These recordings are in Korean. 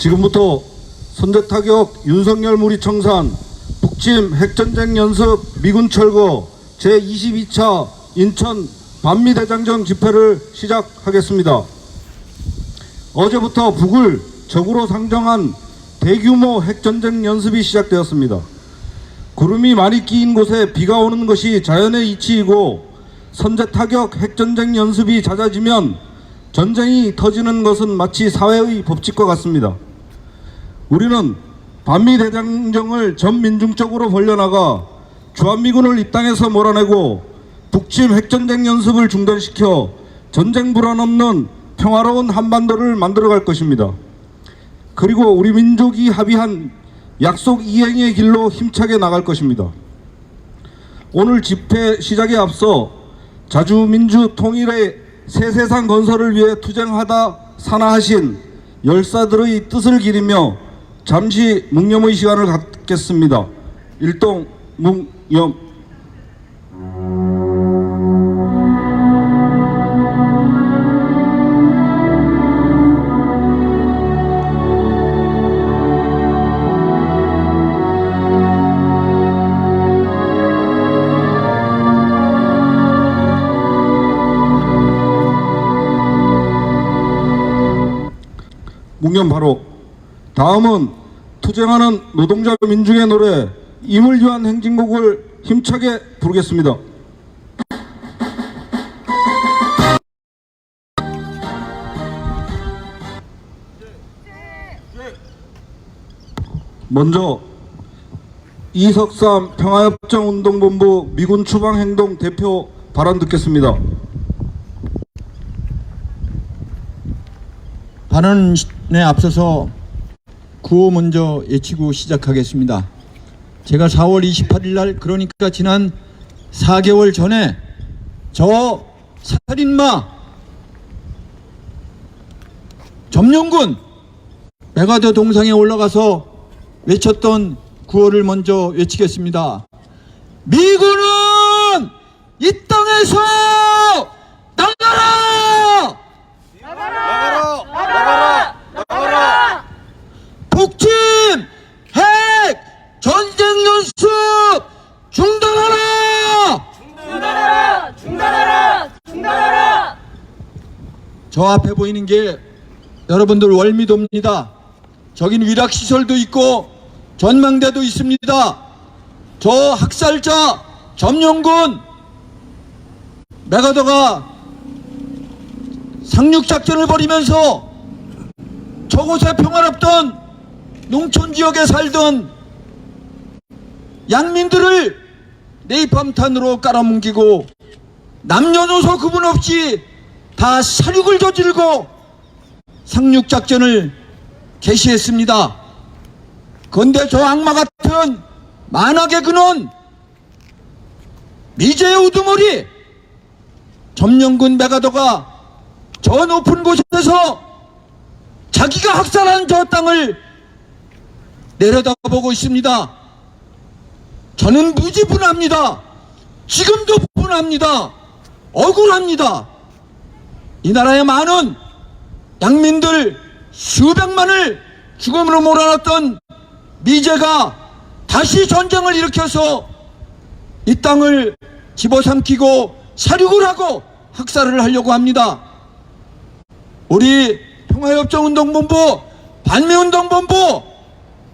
지금부터 선제타격 윤석열 무리청산 북침 핵전쟁 연습 미군 철거 제22차 인천 반미대장정 집회를 시작하겠습니다. 어제부터 북을 적으로 상정한 대규모 핵전쟁 연습이 시작되었습니다. 구름이 많이 끼인 곳에 비가 오는 것이 자연의 이치이고 선제타격 핵전쟁 연습이 잦아지면 전쟁이 터지는 것은 마치 사회의 법칙과 같습니다. 우리는 반미대장정을 전민중적으로 벌려나가 주한미군을 이 땅에서 몰아내고 북침 핵전쟁 연습을 중단시켜 전쟁 불안 없는 평화로운 한반도를 만들어갈 것입니다. 그리고 우리 민족이 합의한 약속 이행의 길로 힘차게 나갈 것입니다. 오늘 집회 시작에 앞서 자주민주 통일의 새 세상 건설을 위해 투쟁하다 산하하신 열사들의 뜻을 기리며 잠시 묵념의 시간을 갖겠습니다. 일동 묵념. 묵념 바로. 다음은 투쟁하는 노동자 민중의 노래 임을 위한 행진곡을 힘차게 부르겠습니다. 먼저 이석삼 평화협정운동본부 미군 추방행동 대표 발언 듣겠습니다. 발언에 앞서서 구호 먼저 외치고 시작하겠습니다. 제가 4월 28일 날, 그러니까 지난 4개월 전에 저 살인마 점령군 메가더 동상에 올라가서 외쳤던 구호를 먼저 외치겠습니다. 미군은 이 땅에서 나가라! 나가라! 나가라! 나가라! 북침 핵 전쟁 연습 중단하라! 중단하라! 중단하라! 중단하라! 저 앞에 보이는 게 여러분들 월미도입니다. 저긴 위락시설도 있고 전망대도 있습니다. 저 학살자 점령군 메가더가 상륙작전을 벌이면서 저곳에 평화롭던 농촌지역에 살던 양민들을 네이팜탄으로 깔아뭉개고 남녀노소 구분 없이 다 살육을 저지르고 상륙작전을 개시했습니다. 그런데 저 악마 같은 만악의 근원 미제의 우두머리 점령군 메가더가 저 높은 곳에서 자기가 학살한 저 땅을 내려다보고 있습니다. 저는 무지 분합니다. 지금도 분합니다. 억울합니다. 이 나라의 많은 양민들 수백만을 죽음으로 몰아넣었던 미제가 다시 전쟁을 일으켜서 이 땅을 집어삼키고 살육을 하고 학살을 하려고 합니다. 우리 평화협정운동본부, 반미운동본부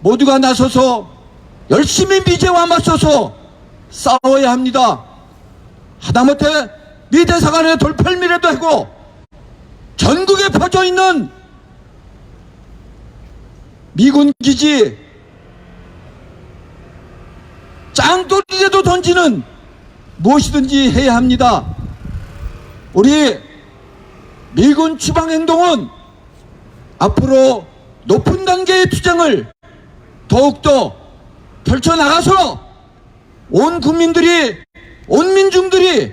모두가 나서서 열심히 미제와 맞서서 싸워야 합니다. 하다못해 미대사관의 돌팔미라도 하고 전국에 퍼져있는 미군 기지 짱돌이라도 던지는 무엇이든지 해야 합니다. 우리 미군 추방행동은 앞으로 높은 단계의 투쟁을 더욱더 펼쳐나가서 온 국민들이, 온 민중들이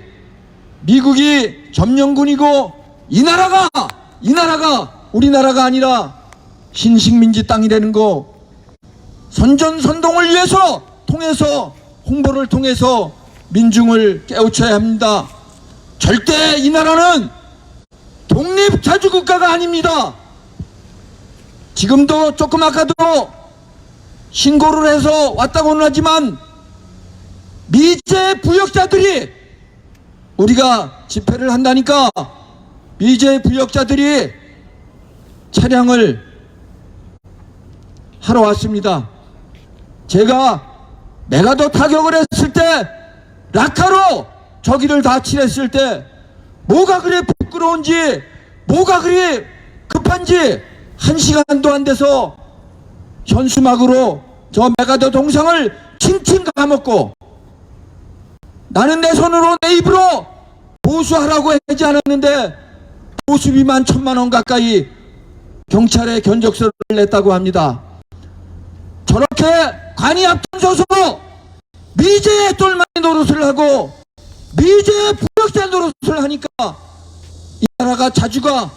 미국이 점령군이고 이 나라가 우리나라가 아니라 신식민지 땅이라는 거 선전선동을 위해서 통해서 홍보를 통해서 민중을 깨우쳐야 합니다. 절대 이 나라는 독립자주국가가 아닙니다. 지금도 조금 아까도 신고를 해서 왔다고는 하지만 미제 부역자들이 우리가 집회를 한다니까 미제 부역자들이 차량을 하러 왔습니다. 제가 메가더 타격을 했을 때 라카로 저기를 다 칠했을 때 뭐가 그래 부끄러운지 뭐가 그리 급한지 1시간도 안 돼서 현수막으로 저 메가더 동상을 칭칭 감았고 나는 내 손으로 내 입으로 보수하라고 하지 않았는데 보수비만 1,000만 원 가까이 경찰에 견적서를 냈다고 합니다. 저렇게 관이 앞장서서 미제의 똘마니 노릇을 하고 미제의 부역자 노릇을 하니까 이 나라가 자주가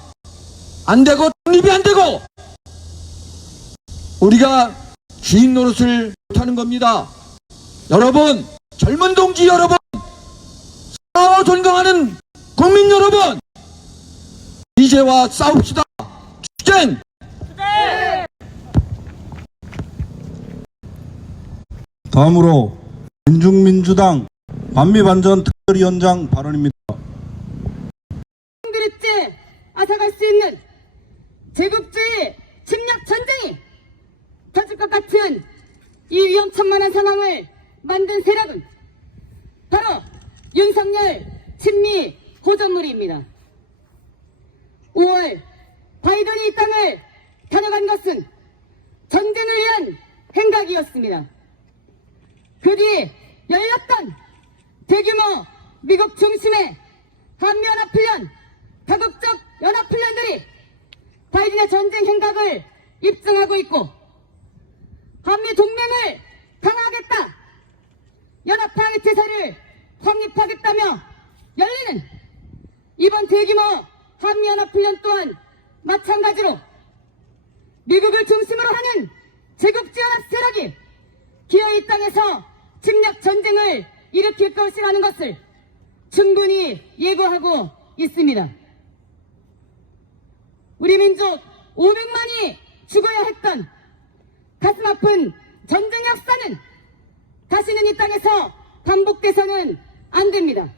안 되고 독립이 안 되고 우리가 주인 노릇을 못하는 겁니다. 여러분, 젊은 동지 여러분, 싸워 존경하는 국민 여러분, 미제와 싸웁시다. 투쟁! 다음으로 민중민주당 반미반전 특별위원장 발언입니다. 그랬지 앗아갈 수 있는 제국주의 침략 전쟁이 터질 것 같은 이 위험천만한 상황을 만든 세력은 바로 윤석열 친미 호전물입니다. 5월 바이든이 이 땅을 다녀간 것은 전쟁을 위한 행각이었습니다. 그 뒤 열렸던 대규모 미국 중심의 한미연합훈련, 다국적 연합훈련들이 바이든의 전쟁 행각을 입증하고 있고 한미 동맹을 강화하겠다, 연합항해 체제를 확립하겠다며 열리는 이번 대규모 한미연합훈련 또한 마찬가지로 미국을 중심으로 하는 제국주연합 세력이 기어 이 땅에서 침략 전쟁을 일으킬 것이라는 것을 충분히 예고하고 있습니다. 우리 민족 500만이 죽어야 했던 가슴 아픈 전쟁 역사는 다시는 이 땅에서 반복돼서는 안 됩니다.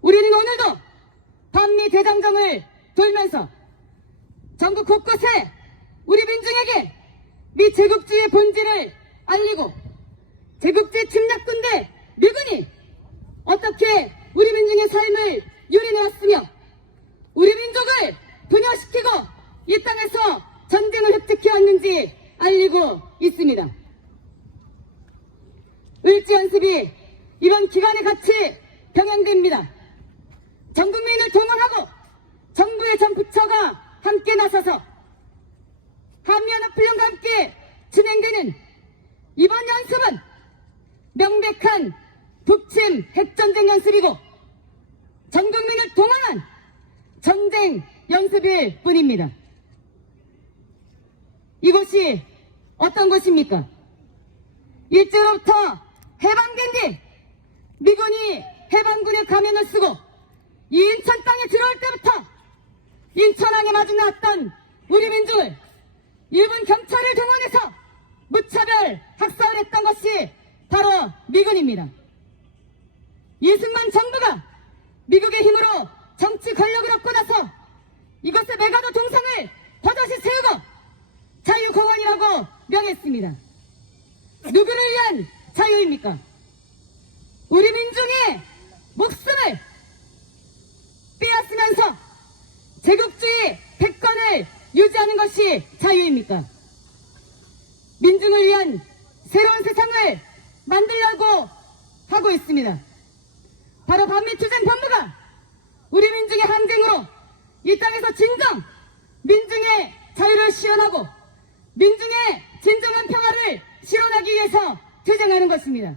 우리는 오늘도 반미 대장정을 돌면서 전국 곳곳에 우리 민중에게 미 제국주의의 본질을 알리고 제국주의 침략군대 미군이 어떻게 우리 민중의 삶을 유린해왔으며 우리 민족을 분열시키고 이 땅에서 전쟁을 획득해왔는지 알리고 있습니다. 을지연습이 이번 기간에 같이 병행됩니다. 전 국민을 동원하고 정부의 전 부처가 함께 나서서 한미연합훈련과 함께 진행되는 이번 연습은 명백한 북침 핵전쟁 연습이고 전 국민을 동원한 전쟁 연습일 뿐입니다. 이곳이 어떤 곳입니까? 일제로부터 해방된 뒤 미군이 해방군의 가면을 쓰고 이 인천 땅에 들어올 때부터 인천항에 마주 나왔던 우리 민족을 일본 경찰을 동원해서 무차별 학살을 했던 것이 바로 미군입니다. 이승만 정부가 미국의 힘으로 정치 권력을 얻고 나서 이곳에 메가더 동상을 버젓이 세우고 자유공원이라고 명했습니다. 누구를 위한 자유입니까? 우리 민중의 목숨을 빼앗으면서 제국주의 패권을 유지하는 것이 자유입니까? 민중을 위한 새로운 세상을 만들려고 하고 있습니다. 바로 반미투쟁본부가 우리 민중의 항쟁으로 이 땅에서 진정 민중의 자유를 실현하고 민중의 진정한 평화를 실현하기 위해서 투쟁하는 것입니다.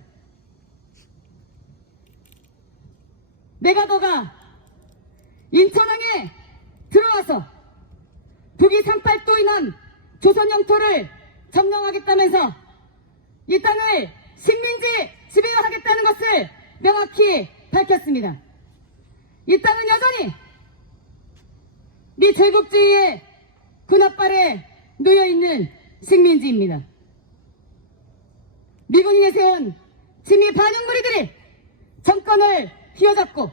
메가더가 인천항에 들어와서 북위 38도 이남 조선 영토를 점령하겠다면서 이 땅을 식민지 지배하겠다는 것을 명확히 밝혔습니다. 이 땅은 여전히 미 제국주의의 군합발에 놓여있는 식민지입니다. 미군이 내세운 친미 반역 무리들이 정권을 휘어잡고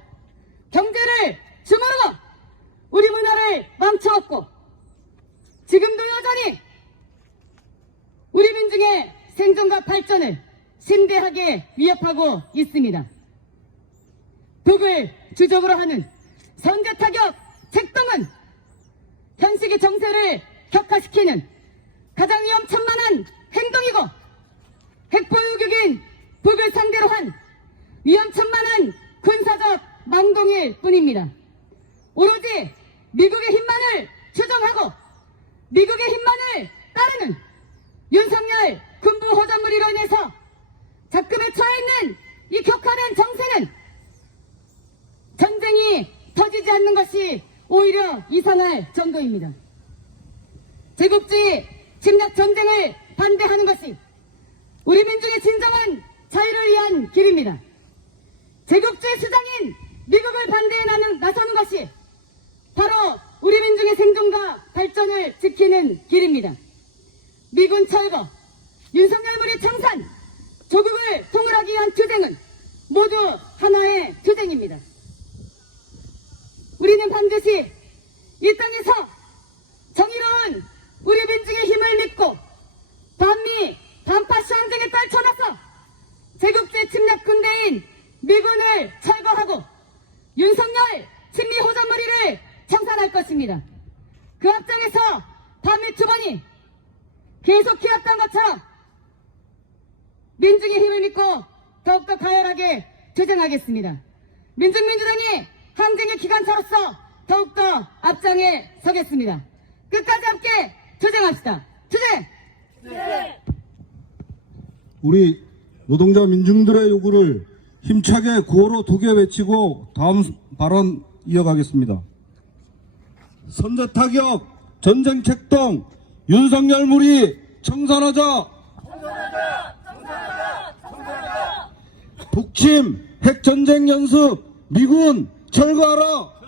경제를 주무르고 우리 문화를 망쳐왔고 지금도 여전히 우리 민중의 생존과 발전을 심대하게 위협하고 있습니다. 북을 주적으로 하는 선제타격 책동은 현식의 정세를 격화시키는 가장 위험천만한 행동이고 핵보유국인 북을 상대로 한 위험천만한 군사적 망동일 뿐입니다. 오로지 미국의 힘만을 추종하고 미국의 힘만을 따르는 윤석열 군부 호전물이로 인해서 작금에 처해있는 이 격화된 정세는 전쟁이 터지지 않는 것이 오히려 이상할 정도입니다. 제국주의 침략 전쟁을 반대하는 것이 우리 민중의 진정한 자유를 위한 길입니다. 제국주의 수장인 미국을 반대해 나서는 것이 바로 우리 민중의 생존과 발전을 지키는 길입니다. 미군 철거, 윤석열물의 청산, 조국을 통일하기 위한 투쟁은 모두 하나의 투쟁입니다. 우리는 반드시 이 땅에서 정의로운 우리 민중의 힘을 믿고 반미 반파시 항쟁에 떨쳐나서 제국주의 침략 군대인 미군을 철거하고 윤석열 친미 호전무리를 청산할 것입니다. 그 앞장에서 반미 투번이 계속 해왔던 것처럼 민중의 힘을 믿고 더욱더 가열하게 투쟁하겠습니다. 민중민주당이 항쟁의 기관차로서 더욱더 앞장에 서겠습니다. 끝까지 함께 투쟁합시다. 투쟁! 우리 노동자 민중들의 요구를 힘차게 구호로 두 개 외치고 다음 발언 이어가겠습니다. 선제타격, 전쟁 책동, 윤석열 무리 청산하자! 북침, 핵전쟁 연습, 미군 철거하라!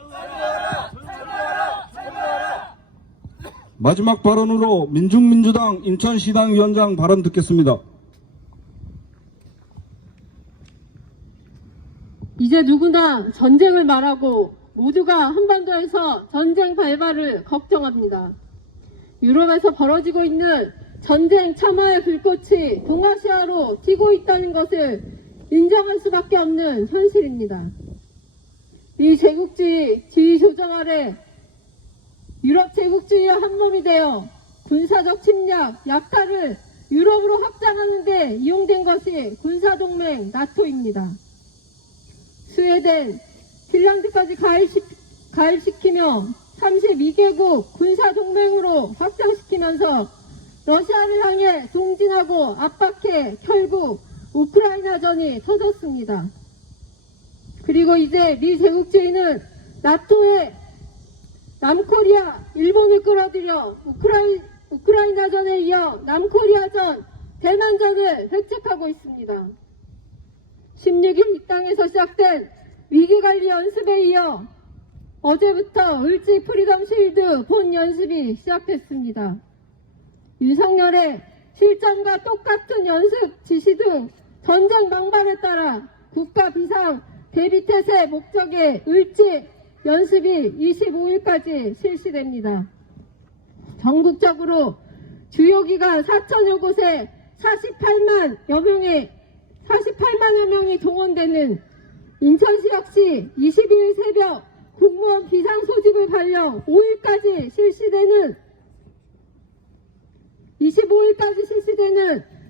마지막 발언으로 민중민주당 인천시당 위원장 발언 듣겠습니다. 이제 누구나 전쟁을 말하고 모두가 한반도에서 전쟁 발발을 걱정합니다. 유럽에서 벌어지고 있는 전쟁 참화의 불꽃이 동아시아로 튀고 있다는 것을 인정할 수밖에 없는 현실입니다. 이 제국주의 지휘 조정 아래 유럽 제국주의와 한몸이 되어 군사적 침략, 약탈을 유럽으로 확장하는 데 이용된 것이 군사동맹 나토입니다. 스웨덴, 핀란드까지 가입시키며 32개국 군사동맹으로 확장시키면서 러시아를 향해 동진하고 압박해 결국 우크라이나전이 터졌습니다. 그리고 이제 미 제국주의는 나토의 남코리아, 일본을 끌어들여 우크라이나전에 이어 남코리아전, 대만전을 획책하고 있습니다. 16일 이 땅에서 시작된 위기관리 연습에 이어 어제부터 을지 프리덤 쉴드 본 연습이 시작됐습니다. 윤석열의 실전과 똑같은 연습 지시 등 전쟁 망발에 따라 국가 비상 대비태세 목적의 을지 연습이 25일까지 실시됩니다. 전국적으로 주요 기관 4천여 곳에 48만여 명이 동원되는 인천시 역시 22일 새벽 공무원 비상 소집을 발령 25일까지 실시되는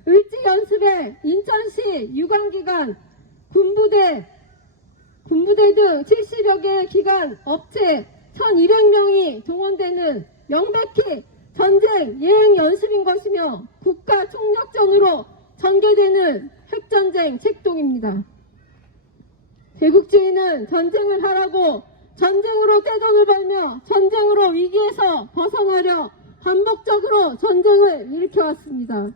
을지 연습에 인천시 유관기관, 군부대 등 70여 개의 기관, 업체 1200명이 동원되는 명백히 전쟁 예행 연습인 것이며 국가 총력전으로 전개되는 핵전쟁 책동입니다. 제국주의는 전쟁을 하라고 전쟁으로 떼돈을 벌며 전쟁으로 위기에서 벗어나려 반복적으로 전쟁을 일으켜왔습니다.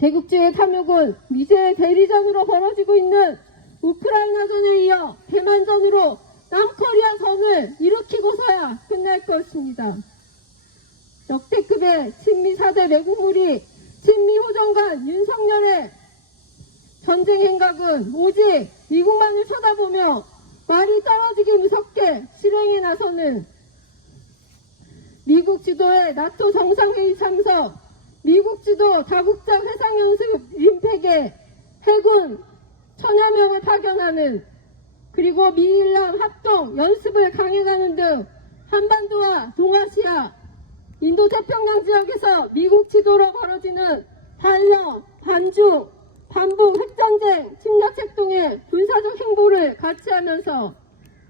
제국주의 탐욕은 미제의 대리전으로 벌어지고 있는 우크라이나전에 이어 대만전으로 남코리아전을 일으키고서야 끝날 것입니다. 역대급의 친미 4대 매국물이 친미 호정관 윤석열의 전쟁 행각은 오직 미국만을 쳐다보며 말이 떨어지기 무섭게 실행에 나서는 미국 주도의 나토 정상회의 참석, 미국 주도 다국적 해상연습 림팩에 해군 1000여 명을 파견하는, 그리고 미일남 합동 연습을 강행하는 등 한반도와 동아시아, 인도태평양 지역에서 미국 지도로 벌어지는 반러, 반중, 반북 핵전쟁, 침략책동의 군사적 행보를 같이 하면서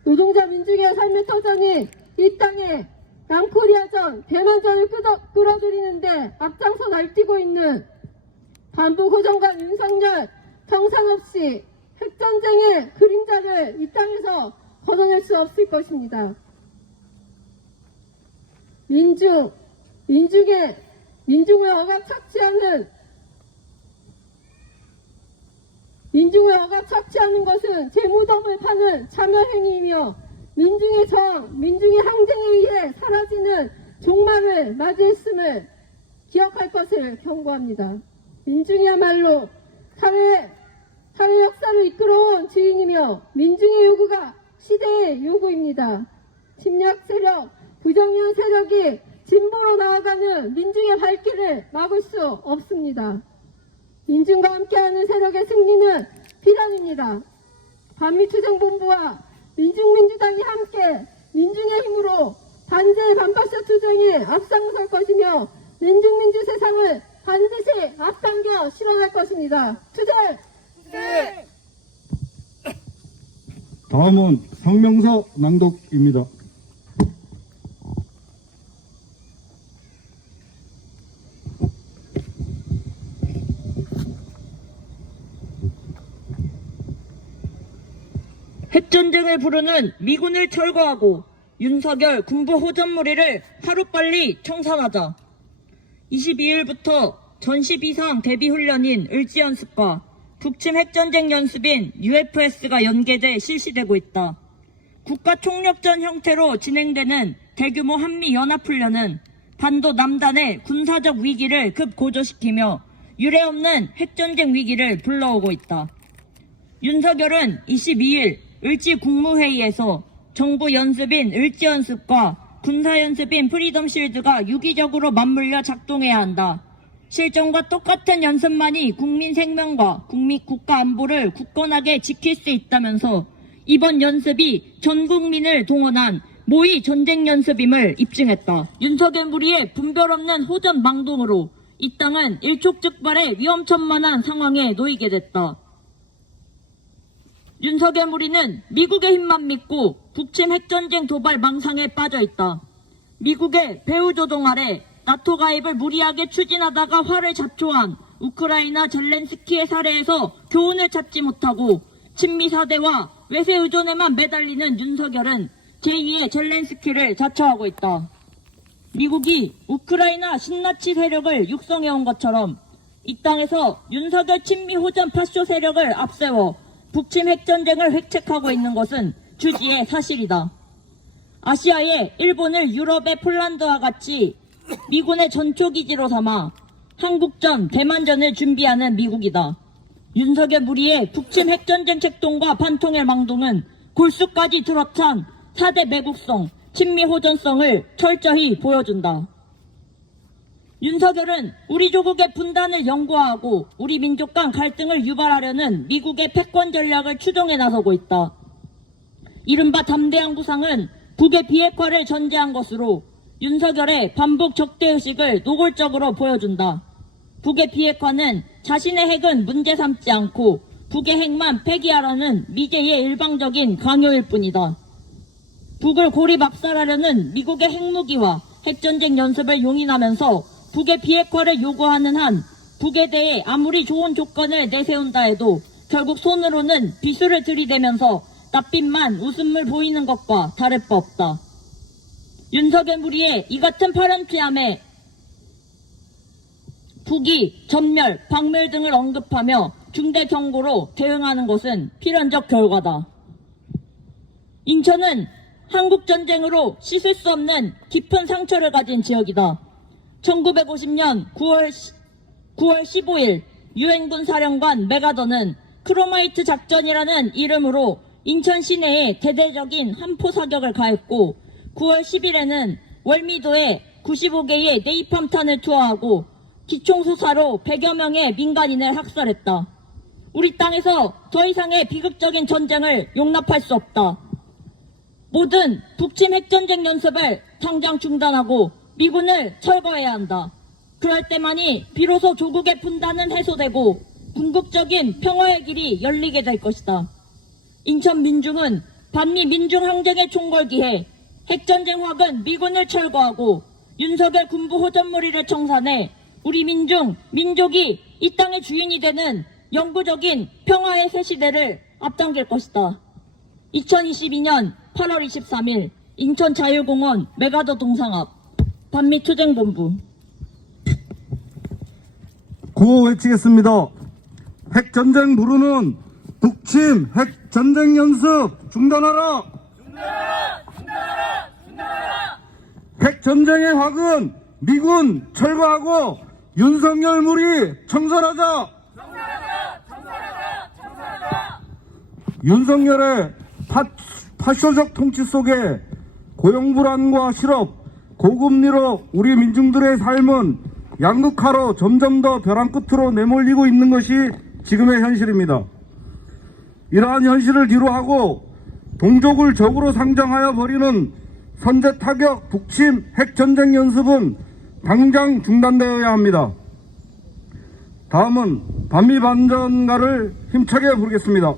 노동자 민중의 삶의 터전인 이 땅에 남코리아전, 대만전을 끌어들이는데 앞장서 날뛰고 있는 반북 호정관 윤석열, 정상없이 핵전쟁의 그림자를 이 땅에서 걷어낼 수 없을 것입니다. 민중을 억압 착취하는 것은 제 무덤을 파는 참여행위이며 민중의 저항, 민중의 항쟁에 의해 사라지는 종말을 맞이했음을 기억할 것을 경고합니다. 민중이야말로 사회 역사를 이끌어온 주인이며 민중의 요구가 시대의 요구입니다. 침략 세력, 부정연 세력이 진보로 나아가는 민중의 발길을 막을 수 없습니다. 민중과 함께하는 세력의 승리는 필연입니다. 반미투쟁본부와 민중민주당이 함께 민중의 힘으로 반제 반파쇼 투쟁에 앞장설 것이며 민중민주 세상을 반드시 앞당겨 실현할 것입니다. 투쟁! 다음은 성명서 낭독입니다. 핵전쟁을 부르는 미군을 철거하고 윤석열 군부 호전무리를 하루빨리 청산하자. 22일부터 전시 비상 대비훈련인 을지연습과 북침 핵전쟁 연습인 UFS가 연계돼 실시되고 있다. 국가총력전 형태로 진행되는 대규모 한미연합훈련은 반도 남단의 군사적 위기를 급고조시키며 유례없는 핵전쟁 위기를 불러오고 있다. 윤석열은 22일 을지 국무회의에서 정부 연습인 을지연습과 군사연습인 프리덤실드가 유기적으로 맞물려 작동해야 한다. 실전과 똑같은 연습만이 국민 생명과 국가 안보를 굳건하게 지킬 수 있다면서 이번 연습이 전 국민을 동원한 모의 전쟁 연습임을 입증했다. 윤석열 무리의 분별 없는 호전 망동으로 이 땅은 일촉즉발의 위험천만한 상황에 놓이게 됐다. 윤석열 무리는 미국의 힘만 믿고 북침 핵전쟁 도발 망상에 빠져있다. 미국의 배후조종 아래 나토 가입을 무리하게 추진하다가 화를 잡초한 우크라이나 젤렌스키의 사례에서 교훈을 찾지 못하고 친미 사대와 외세 의존에만 매달리는 윤석열은 제2의 젤렌스키를 자처하고 있다. 미국이 우크라이나 신나치 세력을 육성해온 것처럼 이 땅에서 윤석열 친미 호전 파쇼 세력을 앞세워 북침 핵전쟁을 획책하고 있는 것은 주지의 사실이다. 아시아의 일본을 유럽의 폴란드와 같이 미군의 전초기지로 삼아 한국전, 대만전을 준비하는 미국이다. 윤석열 무리의 북침 핵전쟁 책동과 반통의 망동은 골수까지 들어찬 4대 매국성, 친미 호전성을 철저히 보여준다. 윤석열은 우리 조국의 분단을 연구하고 우리 민족 간 갈등을 유발하려는 미국의 패권 전략을 추종해 나서고 있다. 이른바 담대한 구상은 북의 비핵화를 전제한 것으로 윤석열의 반북 적대의식을 노골적으로 보여준다. 북의 비핵화는 자신의 핵은 문제 삼지 않고 북의 핵만 폐기하라는 미제의 일방적인 강요일 뿐이다. 북을 고립 압살하려는 미국의 핵무기와 핵전쟁 연습을 용인하면서 북의 비핵화를 요구하는 한 북에 대해 아무리 좋은 조건을 내세운다 해도 결국 손으로는 비수를 들이대면서 낯빛만 웃음을 보이는 것과 다를 바 없다. 윤석열 무리의 이 같은 파렴치함에 북이 전멸, 박멸 등을 언급하며 중대 경고로 대응하는 것은 필연적 결과다. 인천은 한국전쟁으로 씻을 수 없는 깊은 상처를 가진 지역이다. 1950년 9월 15일 유엔군 사령관 메가더는 크로마이트 작전이라는 이름으로 인천 시내에 대대적인 한포 사격을 가했고 9월 10일에는 월미도에 95개의 네이팜탄을 투하하고 기총소사로 100여 명의 민간인을 학살했다. 우리 땅에서 더 이상의 비극적인 전쟁을 용납할 수 없다. 모든 북침 핵전쟁 연습을 당장 중단하고 미군을 철거해야 한다. 그럴 때만이 비로소 조국의 분단은 해소되고 궁극적인 평화의 길이 열리게 될 것이다. 인천 민중은 반미 민중항쟁에 총궐기해 핵전쟁 확은 미군을 철거하고 윤석열 군부 호전무리를 청산해 우리 민족이 이 땅의 주인이 되는 영구적인 평화의 새 시대를 앞당길 것이다. 2022년 8월 23일 인천 자유공원 메가더 동상 앞 반미투쟁본부. 구호 외치겠습니다. 핵전쟁 부르는 북침 핵전쟁 연습 중단하라! 핵전쟁의 확은 미군 철거하고 윤석열 무리 청산하자! 윤석열의 파쇼적 통치 속에 고용불안과 실업, 고금리로 우리 민중들의 삶은 양극화로 점점 더 벼랑 끝으로 내몰리고 있는 것이 지금의 현실입니다. 이러한 현실을 뒤로하고 동족을 적으로 상정하여 버리는 선제 타격 북침 핵전쟁 연습은 당장 중단되어야 합니다. 다음은 반미 반전가를 힘차게 부르겠습니다.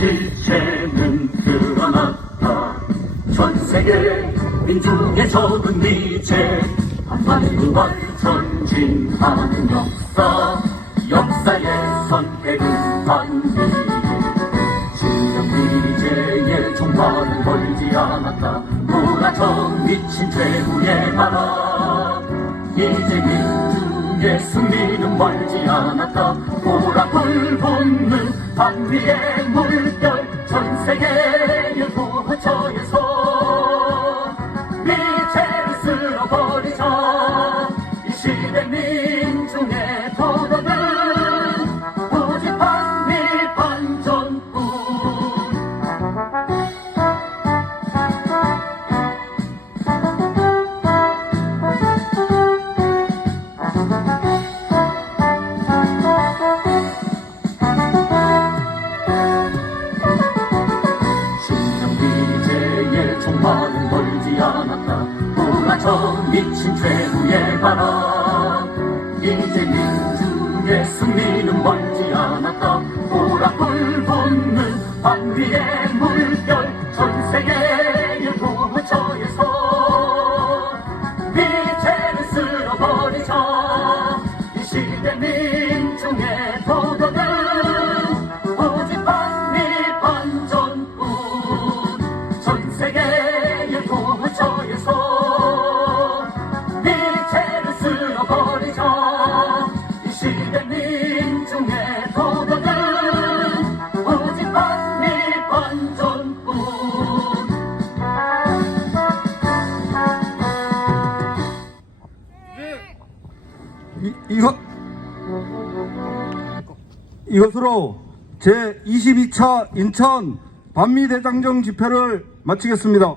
실체는 드러났다. 전세계 민중의 적은 미제 한반도와 전진하는 역사의 선택은 반미. 진정 미제의 종말은 멀지 않았다. 몰아쳐 미친 최후의 나라. 이제 민중의 승리는 멀지 않았다. 보라불 돋는 반미의 물결 전 세계의 구호처에서 미제를 쓸어버리자. 이 시대 민중의 도덕은 오직 반미 반전뿐. 정말은 멀지 않았다. 몰아쳐 미친 최후의 바람. 이제 민중의 승리는 멀지 않았다. 보라불 돋는 반미의 물결 전 세계의 구호처에서 미제를 쓸어버리자. 이 시대 민중의 도덕은 오직 반미 반전뿐. 전 세계의 구호처에서 미제를 쓸어버리자. 이 시대 민중의 도덕은 오직 반미 반전뿐. 이것으로 제22차 인천 반미대장정 집회를 마치겠습니다.